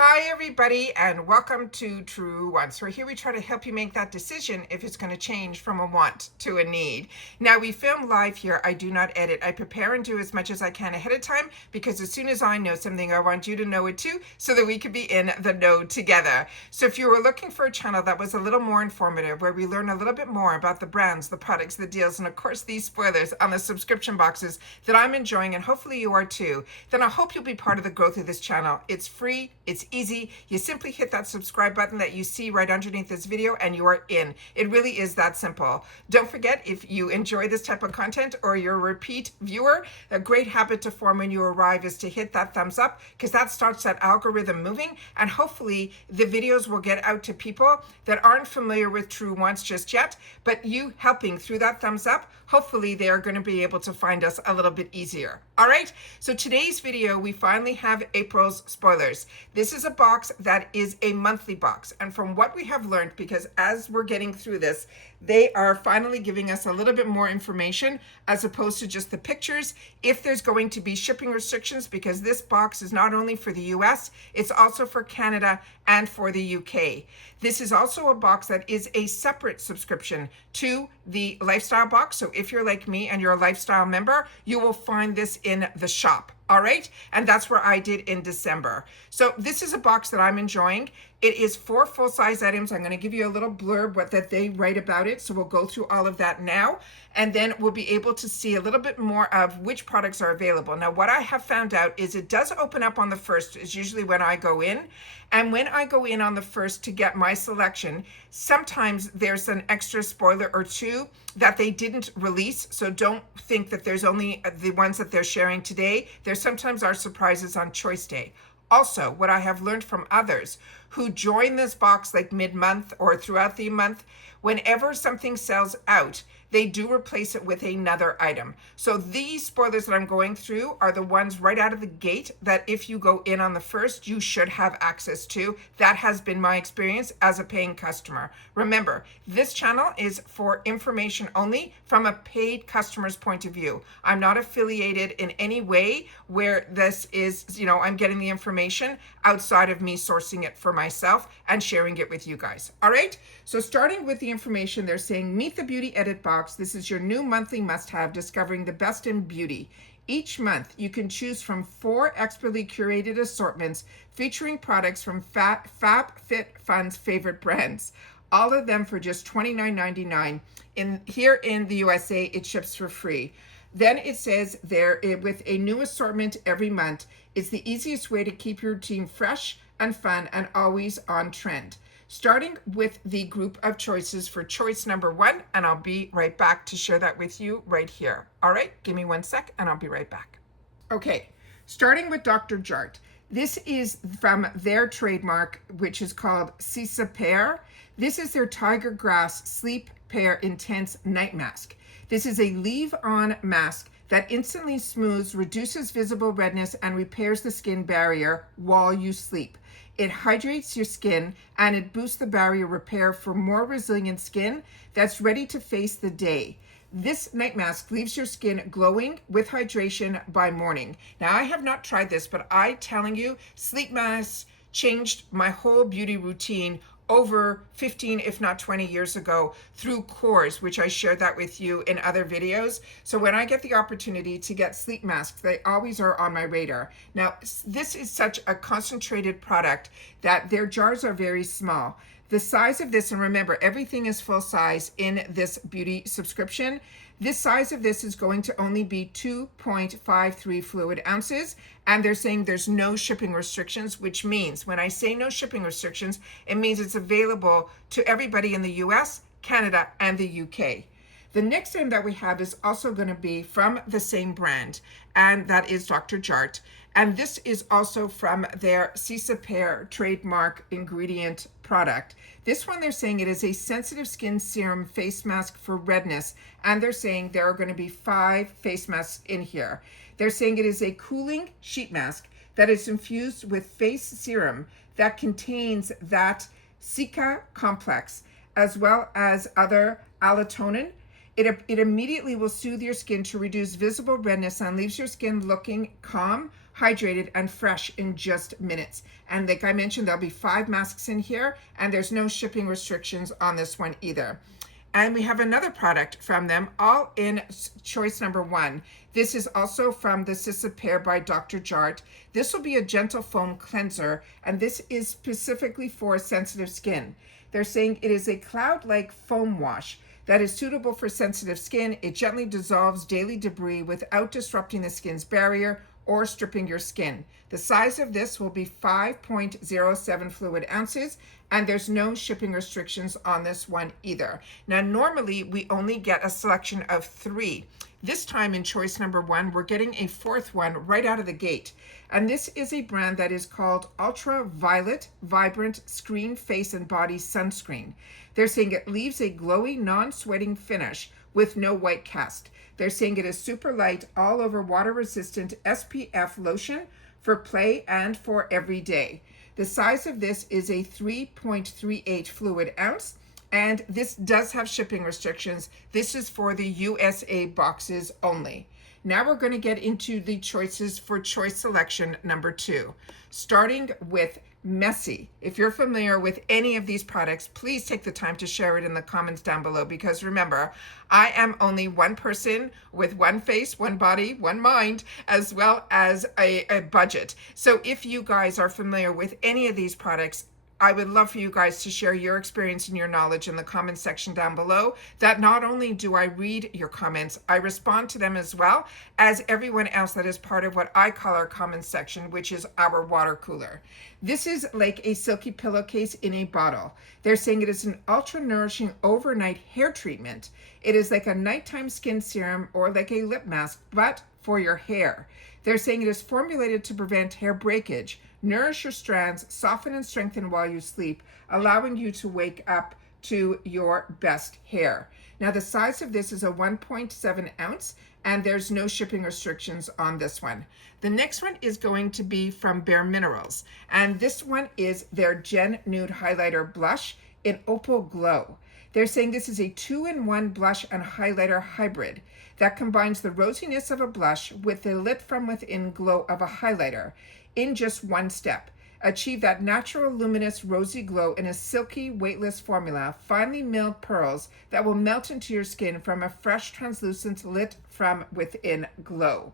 Hi everybody and welcome to TrueWants, where here we try to help you make that decision if it's going to change from a want to a need. Now we film live here. I do not edit. I prepare and do as much as I can ahead of time because as soon as I know something, I want you to know it too so that we can be in the know together. So if you were looking for a channel that was a little more informative, where we learn a little bit more about the brands, the products, the deals, and of course these spoilers on the subscription boxes that I'm enjoying and hopefully you are too, then I hope you'll be part of the growth of this channel. It's free. It's easy. You simply hit that subscribe button that you see right underneath this video and you are in. It really is that simple. Don't forget, if you enjoy this type of content or you're a repeat viewer, a great habit to form when you arrive is to hit that thumbs up because that starts that algorithm moving and hopefully the videos will get out to people that aren't familiar with TrueWants just yet, but you helping through that thumbs up, hopefully they are going to be able to find us a little bit easier. All right, so today's video, we finally have April's spoilers. This is a box that is a monthly box. And from what we have learned, because as we're getting through this, they are finally giving us a little bit more information as opposed to just the pictures. If there's going to be shipping restrictions, because this box is not only for the US, it's also for Canada and for the UK. This is also a box that is a separate subscription to the lifestyle box. So if you're like me and you're a lifestyle member, you will find this in the shop. All right, and that's where I did in December. So this is a box that I'm enjoying. It is 4 full-size items. I'm going to give you a little blurb what that they write about it. So we'll go through all of that now, and then we'll be able to see a little bit more of which products are available. Now, what I have found out is it does open up on the 1st, is usually when I go in. And when I go in on the 1st to get my selection, sometimes there's an extra spoiler or two that they didn't release. So don't think that there's only the ones that they're sharing today. There sometimes are surprises on choice day. Also, what I have learned from others who join this box like mid-month or throughout the month, whenever something sells out, they do replace it with another item. So these spoilers that I'm going through are the ones right out of the gate that if you go in on the 1st, you should have access to. That has been my experience as a paying customer. Remember, this channel is for information only from a paid customer's point of view. I'm not affiliated in any way where this is, I'm getting the information outside of me sourcing it for myself and sharing it with you guys. All right, so starting with the information, they're saying meet the beauty edit box. This is your new monthly must-have, discovering the best in beauty. Each month, you can choose from 4 expertly curated assortments featuring products from FabFitFun's favorite brands. All of them for just $29.99. Here in the USA, it ships for free. Then it says there, with a new assortment every month, it's the easiest way to keep your routine fresh and fun and always on trend. Starting with the group of choices for choice number 1, and I'll be right back to share that with you right here. All right, give me 1 sec and I'll be right back. Okay, starting with Dr. Jart. This is from their trademark, which is called Sisa Pear. This is their Tiger Grass Sleep Pear Intense Night Mask. This is a leave-on mask that instantly smooths, reduces visible redness, and repairs the skin barrier while you sleep. It hydrates your skin and it boosts the barrier repair for more resilient skin that's ready to face the day. This night mask leaves your skin glowing with hydration by morning. Now, I have not tried this, but I'm telling you, sleep masks changed my whole beauty routine over 15, if not 20 years ago through Cores, which I shared that with you in other videos. So when I get the opportunity to get sleep masks, they always are on my radar. Now, this is such a concentrated product that their jars are very small. The size of this, and remember, everything is full size in this beauty subscription. This size of this is going to only be 2.53 fluid ounces. And they're saying there's no shipping restrictions, which means when I say no shipping restrictions, it means it's available to everybody in the US, Canada, and the UK. The next item that we have is also going to be from the same brand, and that is Dr. Jart. And this is also from their Sisa Pear trademark ingredient product. This one, they're saying it is a sensitive skin serum face mask for redness, and they're saying there are going to be 5 face masks in here. They're saying it is a cooling sheet mask that is infused with face serum that contains that Cica complex, as well as other allotonin. It immediately will soothe your skin to reduce visible redness and leaves your skin looking calm, hydrated, and fresh in just minutes. And like I mentioned, there'll be 5 masks in here, and there's no shipping restrictions on this one either. And we have another product from them, all in choice number 1. This is also from the Pair by Dr. Jart. This will be a gentle foam cleanser, and this is specifically for sensitive skin. They're saying it is a cloud-like foam wash that is suitable for sensitive skin. It gently dissolves daily debris without disrupting the skin's barrier or stripping your skin. The size of this will be 5.07 fluid ounces, and there's no shipping restrictions on this one either. Now, normally we only get a selection of 3. This time in choice number 1, we're getting a 4th one right out of the gate. And this is a brand that is called Ultraviolet Vibrant Screen Face and Body Sunscreen. They're saying it leaves a glowy, non-sweating finish with no white cast. They're saying it is super light, all over water resistant SPF lotion for play and for every day. The size of this is a 3.38 fluid ounce, and this does have shipping restrictions. This is for the USA boxes only. Now we're going to get into the choices for choice selection number 2, starting with Messy. If you're familiar with any of these products, please take the time to share it in the comments down below, because remember, I am only one person with one face, one body, one mind, as well as a budget. So if you guys are familiar with any of these products, I would love for you guys to share your experience and your knowledge in the comments section down below. That not only do I read your comments, I respond to them as well as everyone else that is part of what I call our comments section, which is our water cooler. This is like a silky pillowcase in a bottle. They're saying it is an ultra nourishing overnight hair treatment. It is like a nighttime skin serum or like a lip mask, but for your hair. They're saying it is formulated to prevent hair breakage, nourish your strands, soften and strengthen while you sleep, allowing you to wake up to your best hair. Now, the size of this is a 1.7 ounce, and there's no shipping restrictions on this one. The next one is going to be from Bare Minerals, and this one is their Gen Nude Highlighter Blush in Opal Glow. They're saying this is a 2-in-1 blush and highlighter hybrid that combines the rosiness of a blush with the lit from within glow of a highlighter in just one step. Achieve that natural, luminous, rosy glow in a silky, weightless formula, finely milled pearls that will melt into your skin from a fresh, translucent, lit from within glow.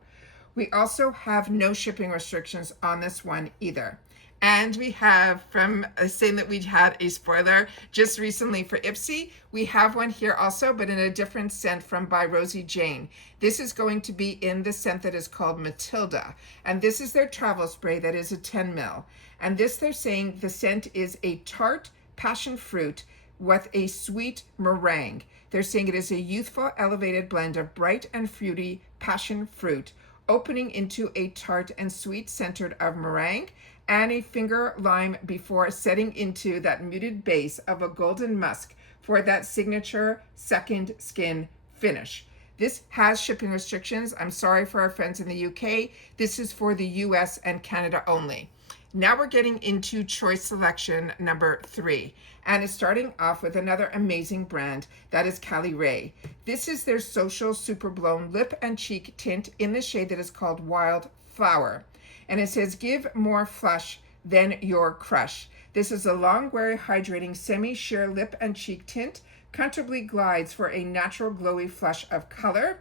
We also have no shipping restrictions on this one either. And we have, from saying that we had a spoiler just recently for Ipsy, we have one here also, but in a different scent from by Rosie Jane. This is going to be in the scent that is called Matilda. And this is their travel spray that is a 10 ml. And this, they're saying the scent is a tart passion fruit with a sweet meringue. They're saying it is a youthful, elevated blend of bright and fruity passion fruit, opening into a tart and sweet centered of meringue, and a finger lime before setting into that muted base of a golden musk for that signature second skin finish. This has shipping restrictions. I'm sorry for our friends in the UK. This is for the US and Canada only. Now we're getting into choice selection number 3, and it's starting off with another amazing brand that is Cali Ray. This is their Social Super Blown Lip and Cheek Tint in the shade that is called Wild Flower. And it says, give more flush than your crush. This is a long, weary, hydrating, semi-sheer lip and cheek tint, comfortably glides for a natural, glowy flush of color.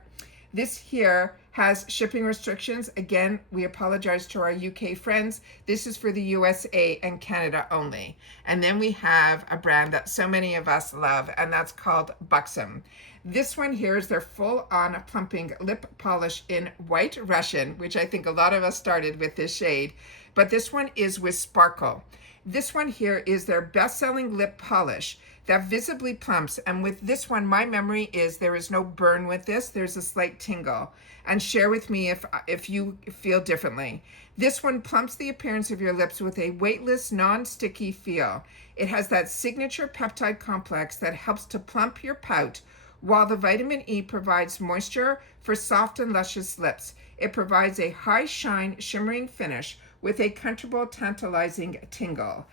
This here has shipping restrictions. Again, we apologize to our UK friends. This is for the USA and Canada only. And then we have a brand that so many of us love, and that's called Buxom. This one here is their full-on plumping lip polish in White Russian, which I think a lot of us started with this shade, but this one is with sparkle. This one here is their best-selling lip polish that visibly plumps, and with this one, my memory is there is no burn with this, there's a slight tingle. And share with me if you feel differently. This one plumps the appearance of your lips with a weightless, non-sticky feel. It has that signature peptide complex that helps to plump your pout, while the vitamin E provides moisture for soft and luscious lips. It provides a high shine, shimmering finish with a comfortable, tantalizing tingle.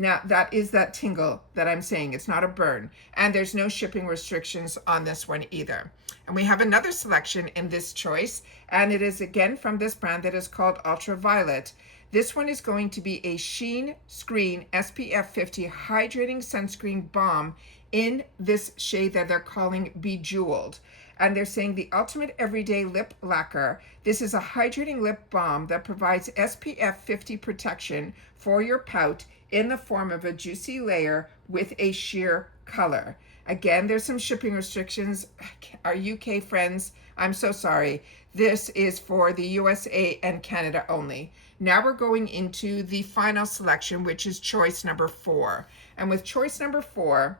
Now, that is that tingle that I'm saying. It's not a burn. And there's no shipping restrictions on this one either. And we have another selection in this choice, and it is again from this brand that is called Ultraviolet. This one is going to be a Sheen Screen SPF 50 Hydrating Sunscreen Balm in this shade that they're calling Bejeweled. And they're saying the ultimate everyday lip lacquer. This is a hydrating lip balm that provides SPF 50 protection for your pout in the form of a juicy layer with a sheer color. Again, there's some shipping restrictions. Our UK friends, I'm so sorry. This is for the USA and Canada only. Now we're going into the final selection, which is choice number 4. And with choice number 4,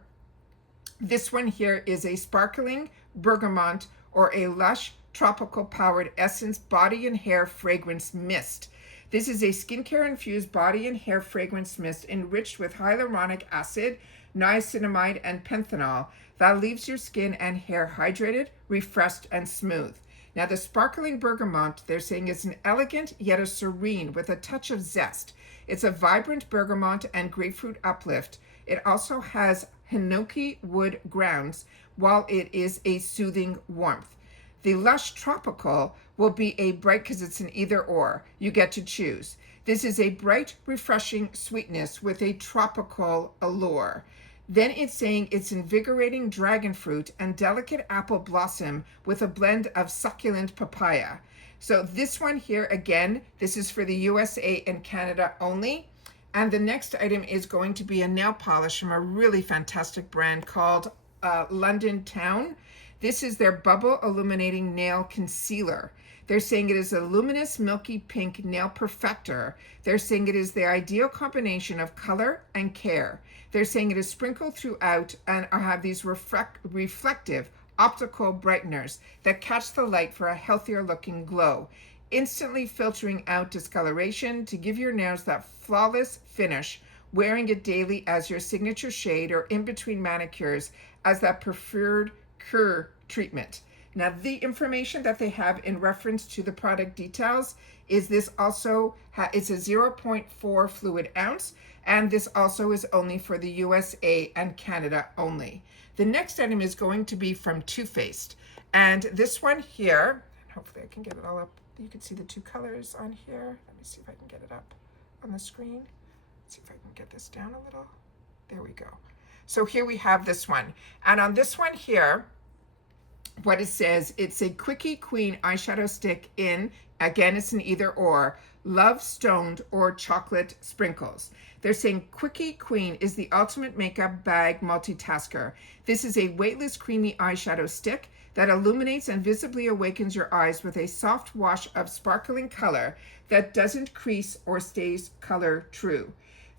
this one here is a sparkling bergamot or a lush tropical powered essence body and hair fragrance mist. This is a skincare infused body and hair fragrance mist enriched with hyaluronic acid, niacinamide, and panthenol that leaves your skin and hair hydrated, refreshed, and smooth. Now, the sparkling bergamot, they're saying, is an elegant yet a serene with a touch of zest. It's a vibrant bergamot and grapefruit uplift. It also has hinoki wood grounds, while it is a soothing warmth. The lush tropical will be a bright, because it's an either or. You get to choose. This is a bright, refreshing sweetness with a tropical allure. Then it's saying it's invigorating dragon fruit and delicate apple blossom with a blend of succulent papaya. So this one here, again, this is for the USA and Canada only. And the next item is going to be a nail polish from a really fantastic brand called London Town. This is their Bubble Illuminating Nail Concealer. They're saying it is a luminous milky pink nail perfector. They're saying it is the ideal combination of color and care. They're saying it is sprinkled throughout and have these reflective optical brighteners that catch the light for a healthier looking glow, instantly filtering out discoloration to give your nails that flawless finish, wearing it daily as your signature shade or in between manicures as that preferred cure treatment. Now, the information that they have in reference to the product details is this also, it's a 0.4 fluid ounce, and this also is only for the USA and Canada only. The next item is going to be from Too Faced, and this one here, hopefully I can get it all up. You can see the two colors on here. Let me see if I can get it up on the screen. Let's see if I can get this down a little. There we go. So here we have this one. And on this one here, what it says, it's a Quickie Queen eyeshadow stick in, again, it's an either or, Love Stoned or Chocolate Sprinkles. They're saying Quickie Queen is the ultimate makeup bag multitasker. This is a weightless creamy eyeshadow stick that illuminates and visibly awakens your eyes with a soft wash of sparkling color that doesn't crease or stays color true.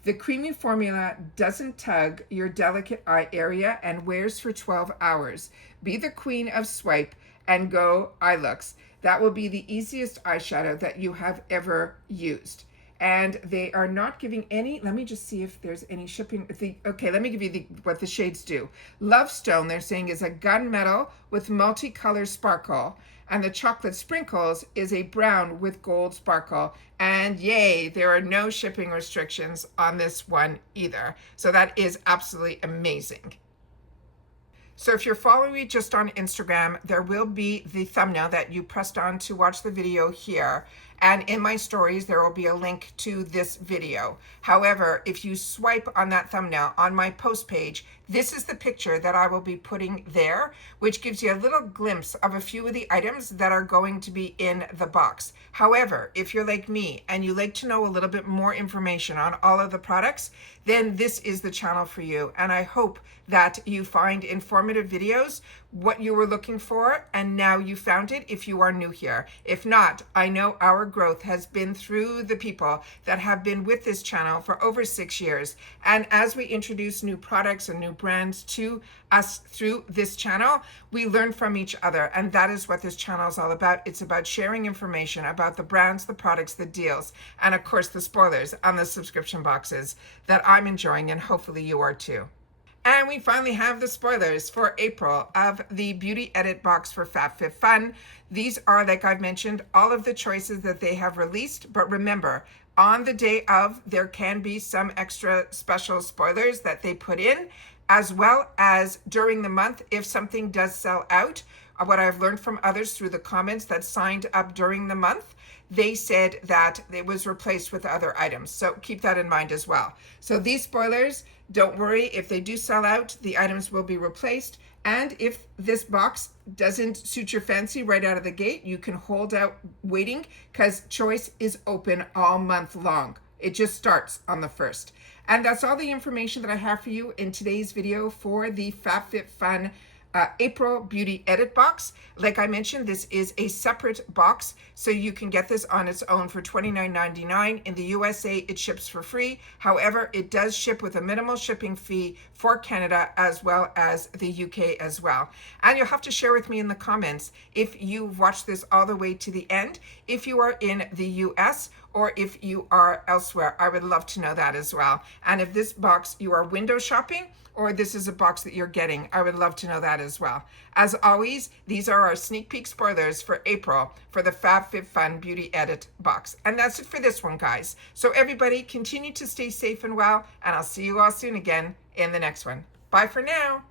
The creamy formula doesn't tug your delicate eye area and wears for 12 hours. Be the queen of swipe and go eye looks. That will be the easiest eyeshadow that you have ever used. And they are not giving any, let me just see if there's any shipping. Okay, let me give you what the shades do. Love Stone, they're saying, is a gunmetal with multicolor sparkle. And the Chocolate Sprinkles is a brown with gold sparkle. And yay, there are no shipping restrictions on this one either. So that is absolutely amazing. So if you're following me just on Instagram, there will be the thumbnail that you pressed on to watch the video here. And in my stories, there will be a link to this video. However, if you swipe on that thumbnail on my post page, this is the picture that I will be putting there, which gives you a little glimpse of a few of the items that are going to be in the box. However, if you're like me and you like to know a little bit more information on all of the products, then this is the channel for you. And I hope that you find informative videos, what you were looking for, and now you found it if you are new here. If not, I know our growth has been through the people that have been with this channel for over 6 years. And as we introduce new products and new brands to us through this channel, we learn from each other. And that is what this channel is all about. It's about sharing information about the brands, the products, the deals, and of course the spoilers on the subscription boxes that I'm enjoying, and hopefully you are too. And we finally have the spoilers for April of the Beauty Edit box for FabFitFun. These are, like I've mentioned, all of the choices that they have released. But remember, On the day of, there can be some extra special spoilers that they put in, as well as during the month if something does sell out. What I've learned from others through the comments that signed up during the month, they said that it was replaced with other items. So keep that in mind as well. So these spoilers, don't worry, if they do sell out, the items will be replaced. And if this box doesn't suit your fancy right out of the gate, you can hold out waiting, because choice is open all month long. It just starts on the 1st. And that's all the information that I have for you in today's video for the FabFitFun April Beauty Edit box. Like I mentioned, this is a separate box, so you can get this on its own for $29.99. In the USA, it ships for free. However, it does ship with a minimal shipping fee for Canada as well as the UK as well. And you'll have to share with me in the comments if you've watched this all the way to the end, if you are in the US or if you are elsewhere. I would love to know that as well. And if this box you are window shopping, or this is a box that you're getting, I would love to know that as well. As always, these are our sneak peek spoilers for April for the FabFitFun Beauty Edit box. And that's it for this one, guys. So everybody, continue to stay safe and well, and I'll see you all soon again in the next one. Bye for now.